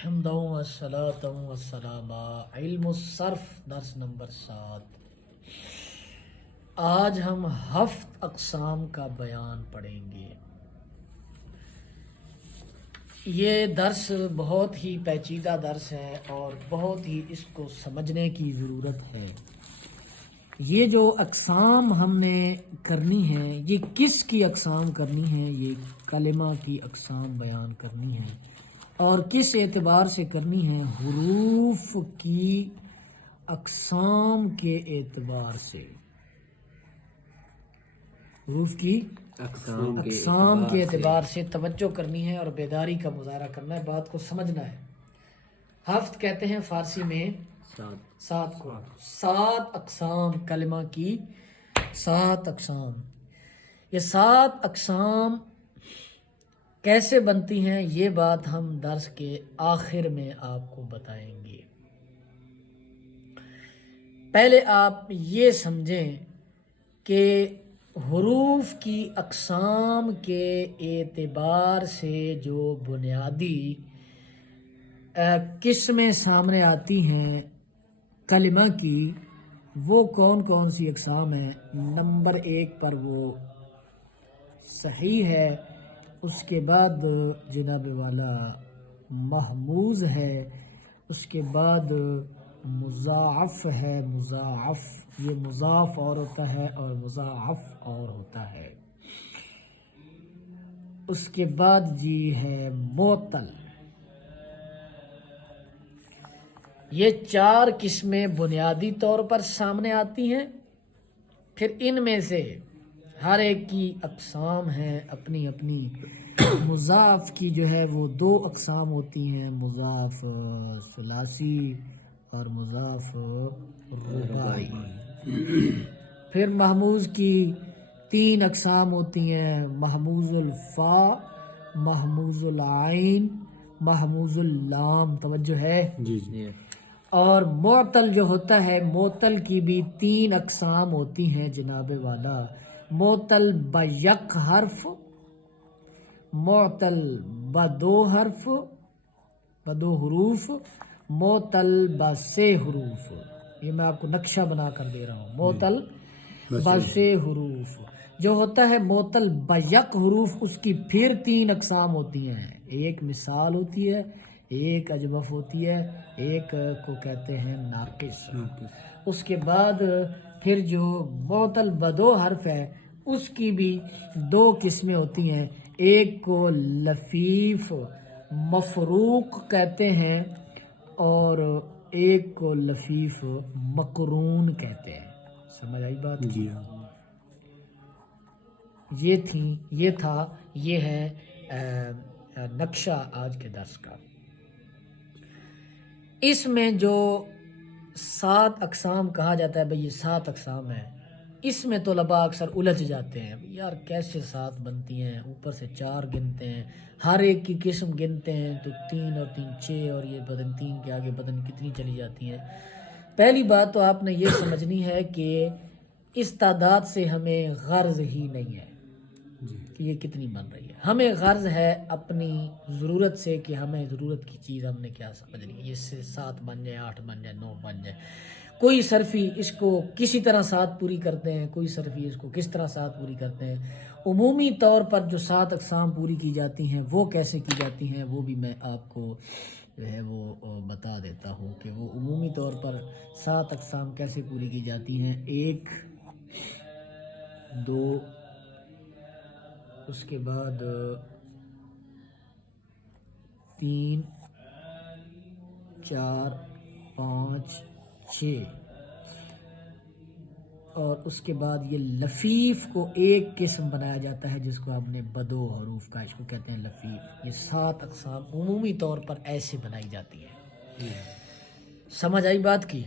حمدا والصلاة والسلام علم الصرف درس نمبر 7۔ آج ہم ہفت اقسام کا بیان پڑھیں گے۔ یہ درس بہت ہی پیچیدہ درس ہے اور بہت ہی اس کو سمجھنے کی ضرورت ہے۔ یہ جو اقسام ہم نے کرنی ہیں، یہ کس کی اقسام کرنی ہیں؟ یہ کلمہ کی اقسام بیان کرنی ہیں۔ اور کس اعتبار سے کرنی ہے؟ حروف کی اقسام کے اعتبار سے، حروف کی اقسام کے اعتبار سے توجہ کرنی ہے اور بیداری کا مظاہرہ کرنا ہے، بات کو سمجھنا ہے۔ ہفت کہتے ہیں فارسی میں سات کو، 7 اقسام، کلمہ کی 7 اقسام۔ یہ 7 اقسام کیسے بنتی ہیں، یہ بات ہم درس کے آخر میں آپ کو بتائیں گے۔ پہلے آپ یہ سمجھیں کہ حروف کی اقسام کے اعتبار سے جو بنیادی قسمیں سامنے آتی ہیں کلمہ کی، وہ کون کون سی اقسام ہیں؟ نمبر 1 پر وہ صحیح ہے، اس کے بعد جناب والا محموز ہے، اس کے بعد مضاعف ہے، مضاعف یہ مضاف اور ہوتا ہے اور مضاعف اور ہوتا ہے، اس کے بعد جی ہے معطل۔ یہ 4 قسمیں بنیادی طور پر سامنے آتی ہیں، پھر ان میں سے ہر ایک کی اقسام ہیں اپنی اپنی۔ مضاف کی جو ہے وہ 2 اقسام ہوتی ہیں، مضاف ثلاثی اور مضاف رباعی۔ پھر محموز کی 3 اقسام ہوتی ہیں، محموز الفا، محموز العین، محموز اللام۔ توجہ ہے جی۔ اور معطل جو ہوتا ہے، معطل کی بھی 3 اقسام ہوتی ہیں جناب والا، معطل ب1 حرف، معطل ب2 حرف، ب2 حروف، معطل ب3 حروف۔ یہ میں آپ کو نقشہ بنا کر دے رہا ہوں۔ معطل ب3 حروف جو ہوتا ہے، معطل ب1 حروف، اس کی پھر 3 اقسام ہوتی ہیں، ایک مثال ہوتی ہے، ایک اجوف ہوتی ہے، ایک کو کہتے ہیں ناقص۔ اس کے بعد پھر جو معطل ب2 حرف ہے، اس کی بھی 2 قسمیں ہوتی ہیں، ایک کو لفیف مفروق کہتے ہیں اور ایک کو لفیف مقرون کہتے ہیں۔ سمجھ آئی بات؟ جی یہ ہے نقشہ آج کے درس کا۔ اس میں جو 7 اقسام کہا جاتا ہے، بھئی یہ 7 اقسام ہیں، اس میں طلباء اکثر الجھ جاتے ہیں، یار کیسے 7 بنتی ہیں، اوپر سے 4 گنتے ہیں، ہر ایک کی قسم گنتے ہیں تو 3 اور 3 6، اور یہ بدن 3 کے آگے بدن کتنی چلی جاتی ہیں۔ پہلی بات تو آپ نے یہ سمجھنی ہے کہ اس تعداد سے ہمیں غرض ہی نہیں ہے کہ یہ کتنی بن رہی ہے، ہمیں غرض ہے اپنی ضرورت سے کہ ہمیں ضرورت کی چیز ہم نے کیا سمجھنی ہے، یہ سے 7 بن جائے، 8 بن جائے، 9 بن جائے۔ کوئی صرفی اس کو کسی طرح 7 پوری کرتے ہیں، کوئی صرفی اس کو کس طرح 7 پوری کرتے ہیں۔ عمومی طور پر جو 7 اقسام پوری کی جاتی ہیں وہ کیسے کی جاتی ہیں، وہ بھی میں آپ کو جو ہے وہ بتا دیتا ہوں کہ وہ عمومی طور پر 7 اقسام کیسے پوری کی جاتی ہیں۔ 1 2، اس کے بعد 3 4 5 6، اور اس کے بعد یہ لفیف کو ایک قسم بنایا جاتا ہے جس کو ہم نے ب2 حروف کا، اس کو کہتے ہیں لفیف۔ یہ 7 اقسام عمومی طور پر ایسے بنائی جاتی ہیں۔ سمجھ آئی بات کی؟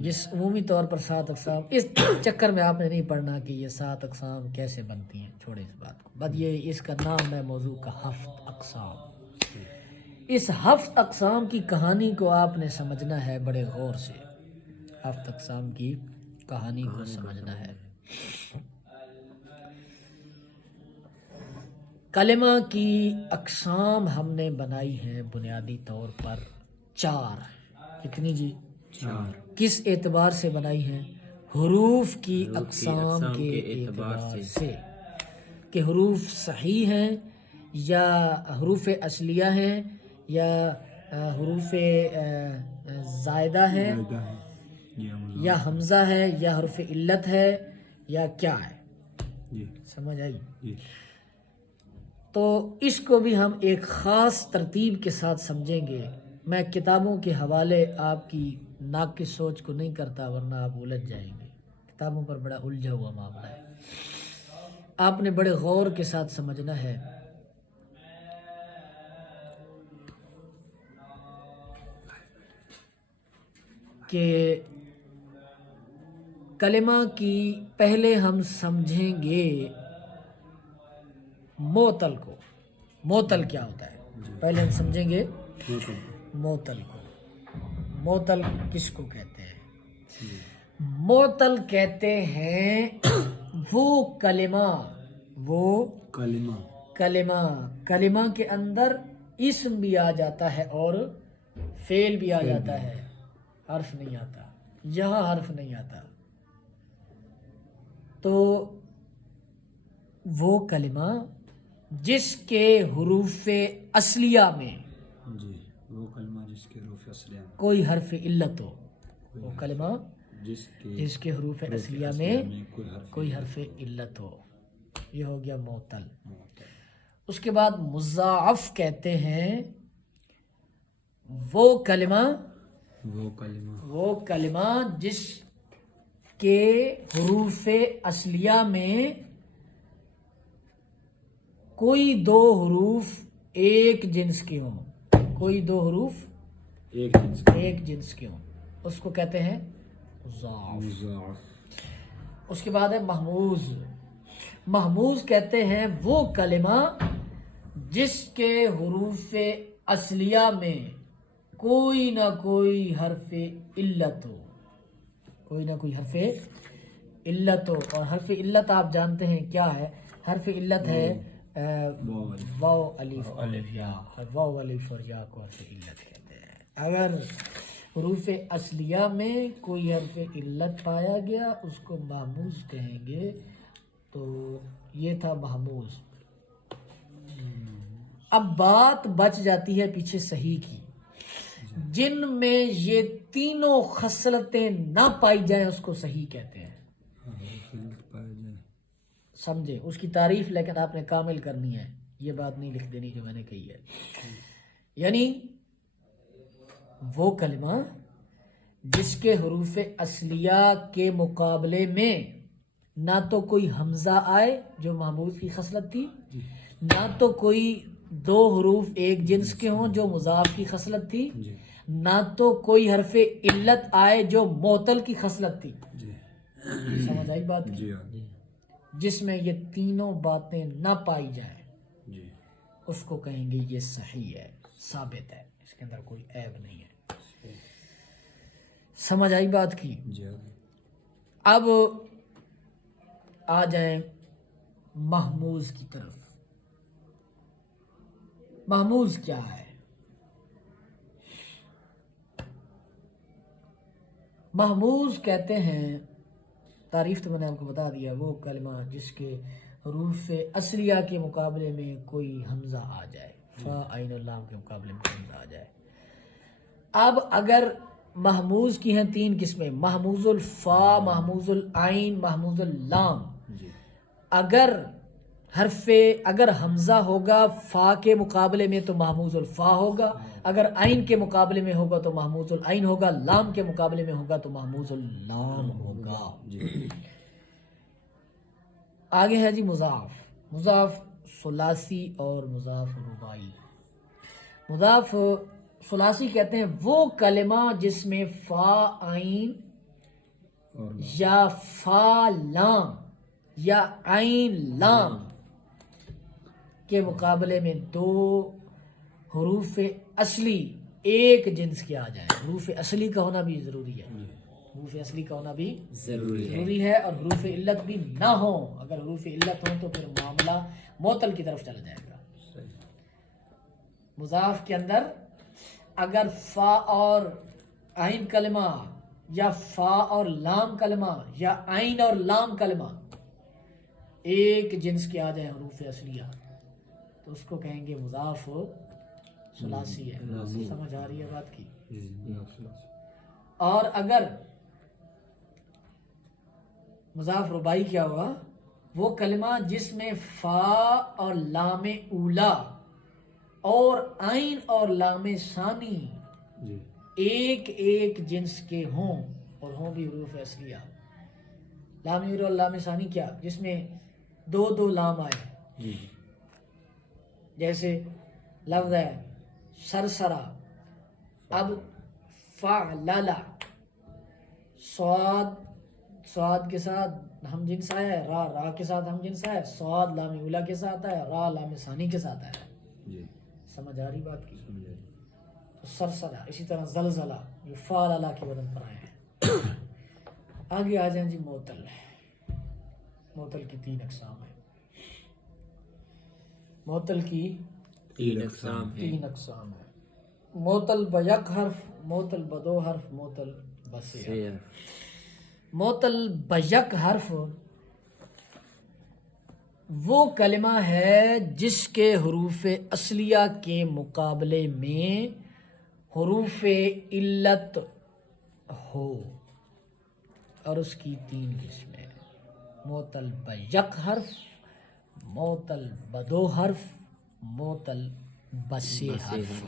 جس عمومی طور پر 7 اقسام، اس چکر میں آپ نے نہیں پڑھنا کہ یہ 7 اقسام کیسے بنتی ہیں، چھوڑے اس بات کو، بس یہ اس کا نام ہے موضوع کا ہفت اقسام۔ اس ہفت اقسام کی کہانی کو آپ نے سمجھنا ہے بڑے غور سے، ہفت اقسام کی کہانی کو سمجھنا ہے۔ کلمہ کی اقسام ہم نے بنائی ہیں بنیادی طور پر 4. کتنی جی؟ 4. کس اعتبار سے بنائی ہیں؟ حروف کی اقسام کے اعتبار سے، کہ حروف صحیح ہیں یا حروف اصلیہ ہیں یا حروف زائدہ ہیں یا حمزہ ہے یا حرف علت ہے یا کیا ہے. سمجھ آئی؟ تو اس کو بھی ہم ایک خاص ترتیب کے ساتھ سمجھیں گے. میں کتابوں کے حوالے آپ کی ناقص سوچ کو نہیں کرتا، ورنہ آپ الجھ جائیں گے. کتابوں پر بڑا الجھا ہوا معاملہ ہے، آپ نے بڑے غور کے ساتھ سمجھنا ہے. کہ کلمہ کی پہلے ہم سمجھیں گے معطل کو. معطل کیا ہوتا ہے پہلے ہم سمجھیں گے معطل کو. معطل کس کو کہتے ہیں؟ معطل کہتے ہیں وہ کلمہ کے اندر اسم بھی آ جاتا ہے اور فعل بھی آ جاتا ہے، حرف نہیں آتا. یہاں حرف نہیں آتا. تو وہ کلمہ جس کے حروف اصلیہ میں کوئی حرف علت ہو، وہ کلمہ جس کے حروف اصلیہ میں کوئی حرف علت ہو، یہ ہو گیا معطل. اس کے بعد مضاعف کہتے ہیں وہ کلمہ جس کے حروف اصلیہ میں کوئی 2 حروف ایک جنس کے ہوں. کوئی 2 حروف ایک جنس کے ہوں، اس کو کہتے ہیں مضاعف. اس کے بعد ہے محموز کہتے ہیں وہ کلمہ جس کے حروف اصلیہ میں کوئی نہ کوئی حرف علت ہو. اور حرف علت آپ جانتے ہیں کیا ہے؟ حرف علت ہے واو الف اور یا. واو الف اور یا کو حرف علت کہتے ہیں. اگر حروف اصلیہ میں کوئی حرف علت پایا گیا اس کو محموز کہیں گے. تو یہ تھا محموز. اب بات بچ جاتی ہے پیچھے صحیح کی. جن میں یہ تینوں خصلتیں نہ پائی جائیں اس کو صحیح کہتے ہیں. سمجھے اس کی تعریف، لیکن آپ نے کامل کرنی ہے، یہ بات نہیں لکھ دینی جو میں نے کہی ہے. یعنی وہ کلمہ جس کے حروف اصلیہ کے مقابلے میں نہ تو کوئی حمزہ آئے جو محموز کی خصلت تھی، نہ تو کوئی 2 حروف ایک جنس کے ہوں جو مضاف کی خصلت تھی، نہ تو کوئی حرف علت آئے جو معطل کی خصلت تھی. سمجھ آئی بات؟ جس میں یہ تینوں باتیں نہ پائی جائیں اس کو کہیں گے یہ صحیح ہے، ثابت ہے، اس کے اندر کوئی عیب نہیں ہے. سمجھ آئی بات کی؟ اب آ جائیں محموز کی طرف. محموز کیا ہے؟ محموز کہتے ہیں، تعریف تو میں نے آپ کو بتا دیا، وہ کلمہ جس کے حروف اصلیہ کے مقابلے میں کوئی حمزہ آ جائے، فا عین اللام کے مقابلے میں حمزہ آ جائے. اب اگر محموز کی ہیں 3 قسمیں، محموز الفا، محموز العین، محموز اللام. اگر حمزہ ہوگا فا کے مقابلے میں تو محموز الفا ہوگا، اگر عین کے مقابلے میں ہوگا تو محموز العین ہوگا، لام کے مقابلے میں ہوگا تو محموز اللام ہوگا. آگے ہے جی مضاف ثلاثی اور مضاف رباعی. مضاف ثلاثی کہتے ہیں وہ کلمہ جس میں فا عین یا فا لام یا عین لام کے مقابلے میں 2 حروف اصلی ایک جنس کے آ جائیں. حروف اصلی کا ہونا بھی ضروری ہے. حروف اصلی کا ہونا بھی ضروری ہے اور حروف علت بھی نہ ہو. اگر حروف علت ہو تو پھر معاملہ معطل کی طرف چلا جائے گا. مضاف کے اندر اگر فا اور عین کلمہ یا فا اور لام کلمہ یا عین اور لام کلمہ ایک جنس کے آ جائیں حروف اصلیہ تو اس کو کہیں گے مضاف ثلاثی ہے. سمجھ آ رہی ہے بات کی؟ اور اگر مضاف رباعی کیا ہوا؟ وہ کلمہ جس میں فا اور لام اولا اور عین اور لام ثانی ایک ایک جنس کے ہوں اور ہوں بھی حروف اصلیہ. لام اولا اور لام ثانی کیا؟ جس میں دو دو لام آئے، جیسے لفظ ہے سرسرا. اب فعللا صاد کے ساتھ ہم جنس آیا ہے، را کے ساتھ ہم جنس آیا ہے، صاد لام اولا کے ساتھ آیا ہے، را لام ثانی کے ساتھ آیا ہے. سمجھ آ رہی بات کی؟ تو سرسرا. اسی طرح زلزلہ یہ فعللا کے وزن پر آئے ہیں. آگے آ جائیں جی معطل. معطل کی 3 اقسام ہیں. معطل کی 3 اقسام ہیں. 3 اقسام ہیں. معطل بیک حرف، معطل بدو حرف، معطل بسے حرف. معطل بیک حرف وہ کلمہ ہے جس کے حروف اصلیہ کے مقابلے میں حروف علت ہو اور اس کی 3 قسمیں ہیں. معطل بیک حرف، معطل بدو حرف، معطل بسے حرف.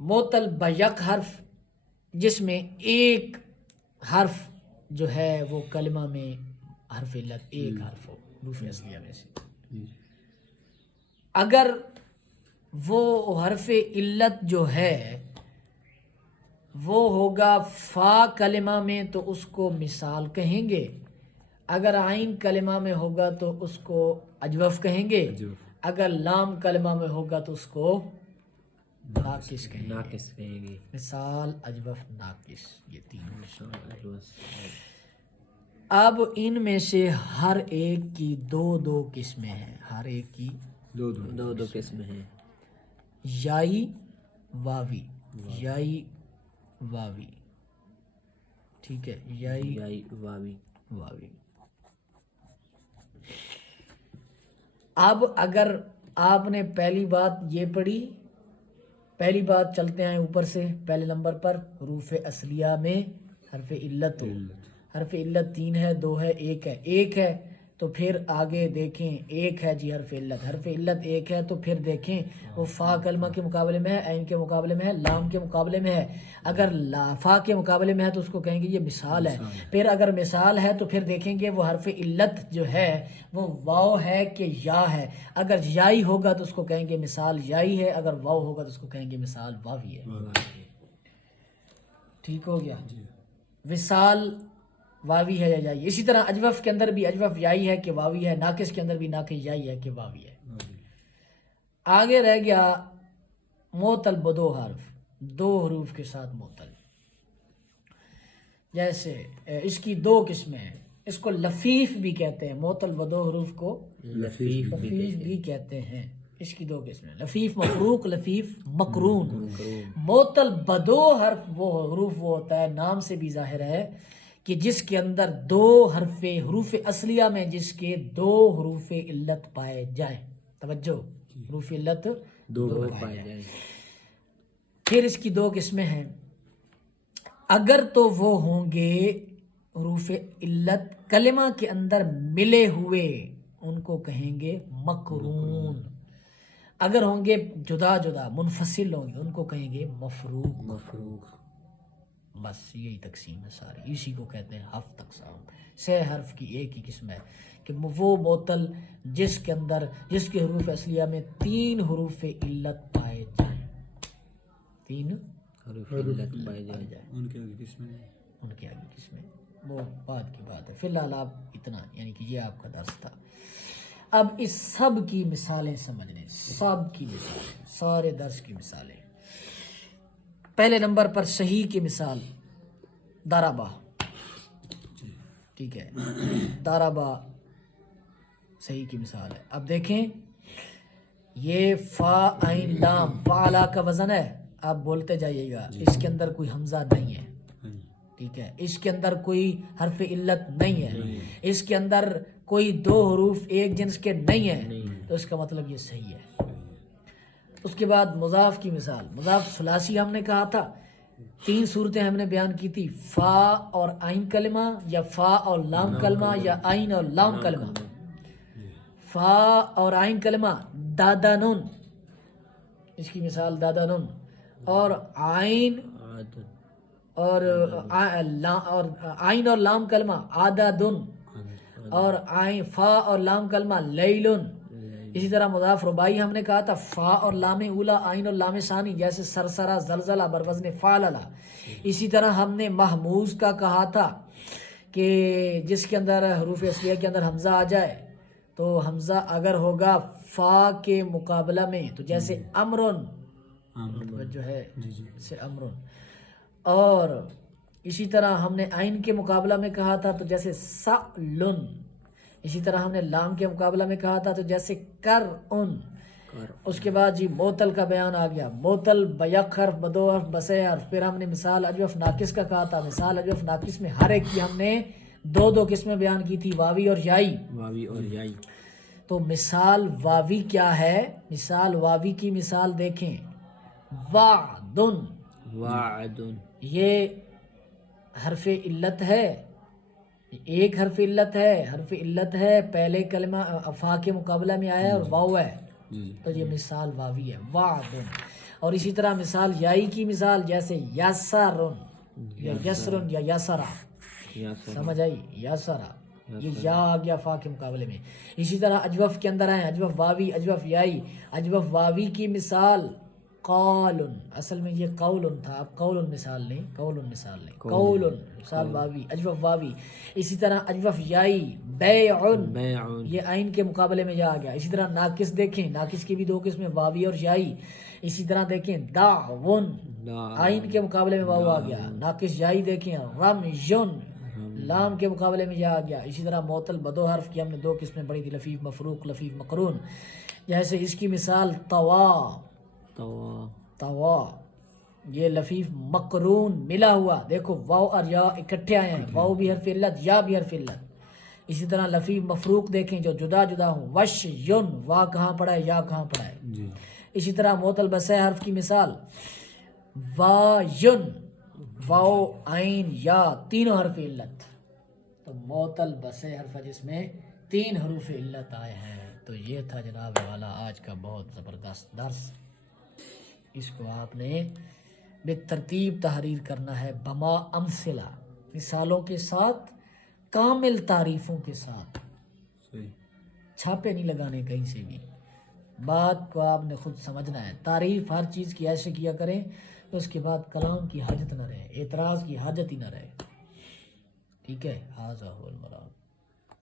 معطل بیک حرف جس میں ایک حرف جو ہے وہ کلمہ میں حرف علت ایک حرف ہو حروف اصلیہ میں سے. اگر وہ حرف علت جو ہے وہ ہوگا فا کلمہ میں تو اس کو مثال کہیں گے. اگر عین کلمہ میں ہوگا تو اس کو اجوف کہیں گے. اگر لام کلمہ میں ہوگا تو اس کو ناقص کہیں گے. مثال اجوف ناقص، یہ 3. اب ان میں سے ہر ایک کی 2 قسمیں ہیں. ہر ایک کی 2 قسمیں ہیں. یائی واوی، یائی واوی. ٹھیک ہے، یائی واوی. اب اگر آپ نے پہلی بات یہ پڑھی، پہلی بات چلتے ہیں اوپر سے پہلے نمبر پر حروف اصلیہ میں حرف علت ہو. حرف علت 3 ہے، 2 ہے، 1 ہے. 1 ہے تو پھر آگے دیکھیں 1 ہے جی حرف علت. حرف علت 1 ہے تو پھر دیکھیں وہ فا کلمہ کے مقابلے میں ہے، عین کے مقابلے میں ہے، لام کے مقابلے میں ہے. اگر فا کے مقابلے میں ہے تو اس کو کہیں گے یہ مثال ہے. پھر اگر مثال ہے تو پھر دیکھیں گے وہ حرف علت جو ہے وہ واو ہے کہ یا ہے. اگر یائی ہوگا تو اس کو کہیں گے مثال یائی ہے، اگر واو ہوگا تو اس کو کہیں گے مثال واوی ہے. ٹھیک ہو گیا؟ وصال واوی ہے یا یائی. اسی طرح اجوف کے اندر بھی اجوف یائی ہے کہ واوی ہے، ناقص کے اندر بھی ناقص یائی ہے کہ واوی ہے. آگے رہ گیا معطل بدو حرف، 2 حروف کے ساتھ معطل. جیسے اس کی 2 قسمیں ہیں. اس کو لفیف بھی کہتے ہیں، معطل بدو حروف کو لفیف بھی کہتے ہیں. اس کی 2 قسمیں، لفیف مفروق، لفیف مقرون. معطل بدو حرف وہ حروف وہ ہوتا ہے، نام سے بھی ظاہر ہے کہ جس کے اندر 2 حروف اصلیہ میں جس کے 2 حروف علت پائے جائیں. توجہ، حروف علت 2 پائے جائیں. پھر اس کی 2 قسمیں ہیں. اگر تو وہ ہوں گے حروف علت کلمہ کے اندر ملے ہوئے ان کو کہیں گے مقرون. اگر ہوں گے جدا جدا منفصل ہوں گے ان کو کہیں گے مفروق. بس یہی تقسیم ہے ساری، اسی کو کہتے ہیں 7 اقسام. 6 حرف کی ایک ہی قسم ہے کہ وہ معطل جس کے اندر جس کے حروف اصلیہ میں 3 حروف علت پائے جائیں. 3 حروف علت پائے جائیں. ان کے آگے قسمیں وہ بعد کی بات ہے. فی الحال آپ اتنا یعنی کہ یہ آپ کا درس تھا. اب اس سب کی مثالیں سمجھ لیں، سب کی مثالیں، سارے درس کی مثالیں. پہلے نمبر پر صحیح کی مثال دارابا، ٹھیک ہے، دارابا صحیح کی مثال ہے. اب دیکھیں یہ فا عین لام فعلا کا وزن ہے. آپ بولتے جائیے گا اس کے اندر کوئی حمزہ نہیں ہے، ٹھیک ہے، اس کے اندر کوئی حرف علت نہیں ہے، اس کے اندر کوئی دو حروف ایک جنس کے نہیں ہیں، تو اس کا مطلب یہ صحیح ہے. اس کے بعد مضاف کی مثال، مضاف ثلاثی ہم نے کہا تھا، 3 صورتیں ہم نے بیان کی تھی، فا اور عین کلمہ یا فا اور لام کلمہ یا عین اور لام کلمہ. فا اور عین کلمہ دادانون، اس کی مثال دادانون، اور عین اور عین اور لام کلمہ عادادن، اور عین فا اور لام کلمہ لیلن. اسی طرح مضاف رباعی ہم نے کہا تھا، فا اور لام اولا عین اور لام ثانی، جیسے سرسرا زلزلہ بروزن فعللہ. اسی طرح ہم نے محموز کا کہا تھا کہ جس کے اندر حروف اصلیہ کے اندر حمزہ آ جائے تو حمزہ اگر ہوگا فا کے مقابلہ میں تو جیسے امرن جو ہے سے امرن، اور اسی طرح ہم نے عین کے مقابلہ میں کہا تھا تو جیسے سعلن. اسی طرح ہم نے لام کے مقابلہ میں کہا تھا تو جیسے کرعن. اس کے بعد جی معطل کا بیان آ گیا، معطل بیک حرف بدو حرف بسے حرف. پھر ہم نے مثال اجوف ناقص کا کہا تھا، مثال اجوف ناقص میں ہر ایک کی ہم نے 2 قسمیں بیان کی تھی، واوی اور یائی. واوی اور یائی. تو مثال واوی کیا ہے؟ مثال واوی کی مثال دیکھیں، وعدن، وعدن، یہ حرف علت ہے، ایک حرف علت ہے، حرف علت ہے، پہلے کلمہ فا کے مقابلہ میں آیا اور واو ہے، تو یہ مثال واوی ہے، وعدن. اور اسی طرح مثال یائی کی مثال جیسے یسرن یا یسرن یا یسرا، سمجھ آئی، یسرا، یہ یا آ گیا فا کے مقابلے میں. اسی طرح اجوف کے اندر آئے، اجوف واوی، اجوف یائی. اجوف واوی کی مثال قولن، اصل میں یہ قولن تھا، اب قولن مثال نہیں، قولن مثال نہیں، قولن مثال واوی، اجوف واوی. اسی طرح اجوف یائی بیعن، بیعن، یہ عین کے مقابلے میں جا گیا. اسی طرح ناقص دیکھیں، ناقص کی بھی 2 قسمیں، واوی اور یائی. اسی طرح دیکھیں دعون، عین کے مقابلے میں واو آ گیا. ناقص یائی دیکھیں، رمجن، لام کے مقابلے میں جا گیا. اسی طرح معطل بدو حرف کی ہم نے 2 قسمیں پڑھی تھی، لفیف مفروق، لفیف مقرون. جیسے اس کی مثال طوا، طوا، طوا، یہ لفیف مقرون ملا ہوا، دیکھو واو اور یا اکٹھے آئے ہیں، واو بھی حرف علت، یا بھی حرف علت. اسی طرح لفیف مفروق دیکھیں جو جدا جدا ہوں، وش یون، وا کہاں پڑا ہے، یا کہاں پڑا ہے. اسی طرح معطل بسے حرف کی مثال وا یون، واو عین یا، تینوں حرف علت. تو معطل بسے حرف جس میں 3 حروف علت آئے ہیں. تو یہ تھا جناب والا آج کا بہت زبردست درس. اس کو آپ نے بے ترتیب تحریر کرنا ہے، بما امثلہ، مثالوں کے ساتھ، کامل تعریفوں کے ساتھ، چھاپے نہیں لگانے کہیں سے بھی. بات کو آپ نے خود سمجھنا ہے. تعریف ہر چیز کی ایسے کیا کریں تو اس کے بعد کلام کی حاجت نہ رہے، اعتراض کی حاجت ہی نہ رہے. ٹھیک ہے، ھذا ھو المراد.